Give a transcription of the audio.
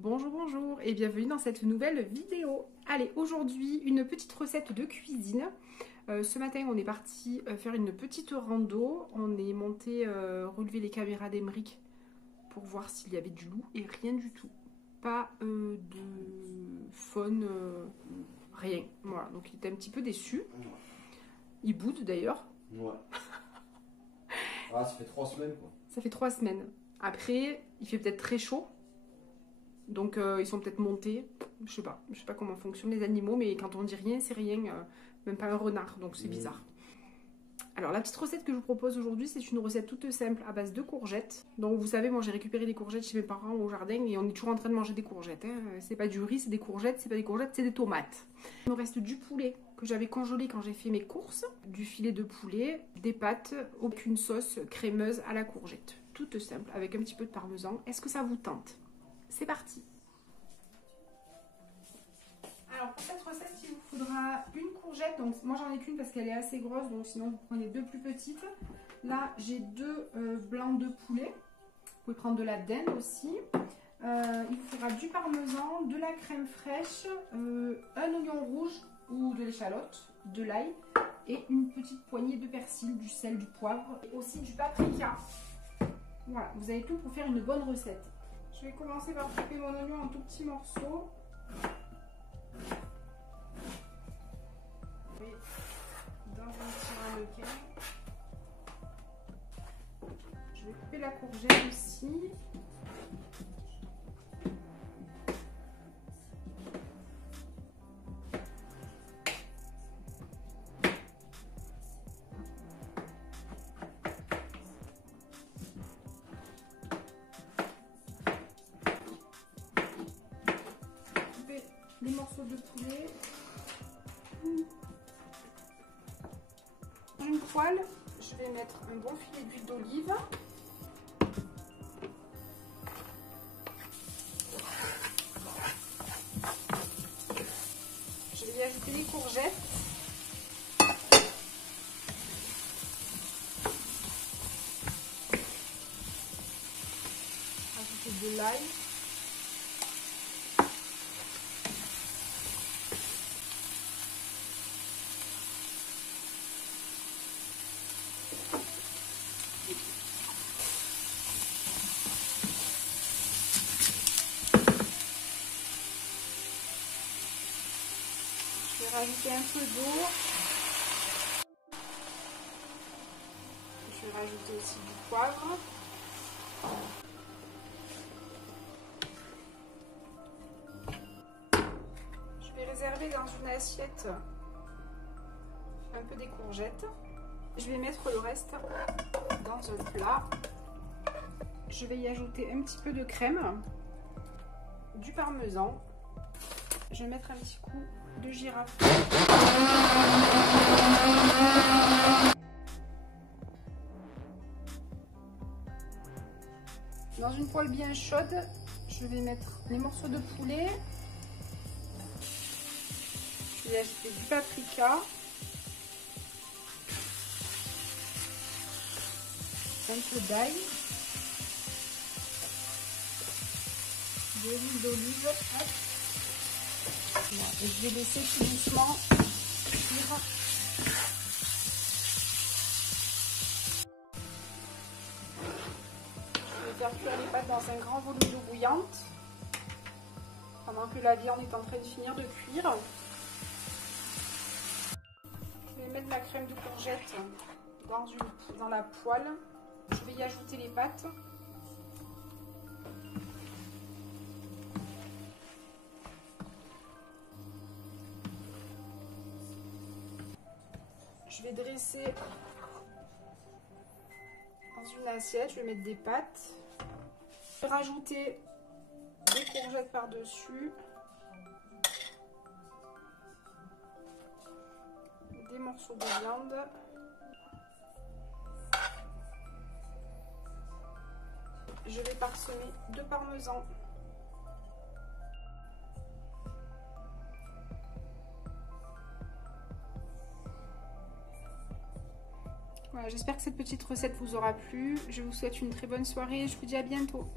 Bonjour, bonjour et bienvenue dans cette nouvelle vidéo. Allez, aujourd'hui, une petite recette de cuisine. Ce matin, on est parti faire une petite rando. On est monté relever les caméras d'Emeric pour voir s'il y avait du loup et rien du tout. Pas de faune, rien. Voilà, donc il était un petit peu déçu. Il boude d'ailleurs. Ouais. Ah, ça fait 3 semaines quoi. Ça fait 3 semaines. Après, il fait peut-être très chaud. Donc ils sont peut-être montés, je sais pas comment fonctionnent les animaux, mais quand on dit rien, c'est rien, même pas un renard, donc c'est bizarre. Alors la petite recette que je vous propose aujourd'hui, c'est une recette toute simple à base de courgettes. Donc vous savez, moi j'ai récupéré des courgettes chez mes parents au jardin et on est toujours en train de manger des courgettes. Hein. C'est pas du riz, c'est des courgettes, c'est pas des courgettes, c'est des tomates. Il me reste du poulet que j'avais congelé quand j'ai fait mes courses, du filet de poulet, des pâtes, aucune sauce crémeuse à la courgette. Toute simple, avec un petit peu de parmesan. Est-ce que ça vous tente ? C'est parti. Alors pour cette recette, il vous faudra une courgette. Donc moi j'en ai qu'une parce qu'elle est assez grosse, donc sinon vous prenez deux plus petites. Là j'ai deux blancs de poulet. Vous pouvez prendre de la dinde aussi. Il vous faudra du parmesan, de la crème fraîche, un oignon rouge ou de l'échalote, de l'ail et une petite poignée de persil, du sel, du poivre et aussi du paprika. Voilà, vous avez tout pour faire une bonne recette. Je vais commencer par couper mon oignon en tout petits morceaux. Et dans un petit ramequin. Je vais couper la courgette aussi. Les morceaux de poulet. Une poêle, je vais mettre un bon filet d'huile d'olive. Je vais y ajouter les courgettes. Ajouter de l'ail. Je vais rajouter un peu d'eau. Je vais rajouter aussi du poivre. Je vais réserver dans une assiette un peu des courgettes. Je vais mettre le reste dans un plat. Je vais y ajouter un petit peu de crème, du parmesan. Je vais mettre un petit coup de girofle. Dans une poêle bien chaude, je vais mettre les morceaux de poulet. Je vais ajouter du paprika. Un peu d'ail. De l'huile d'olive. Et je vais laisser tout doucement cuire. Je vais faire cuire les pâtes dans un grand volume d'eau bouillante pendant que la viande est en train de finir de cuire. Je vais mettre la crème de courgette dans la poêle. Je vais y ajouter les pâtes. Je vais dresser dans une assiette, je vais mettre des pâtes. Je vais rajouter des courgettes par-dessus. Des morceaux de viande. Je vais parsemer de parmesan. Voilà, j'espère que cette petite recette vous aura plu. Je vous souhaite une très bonne soirée et je vous dis à bientôt.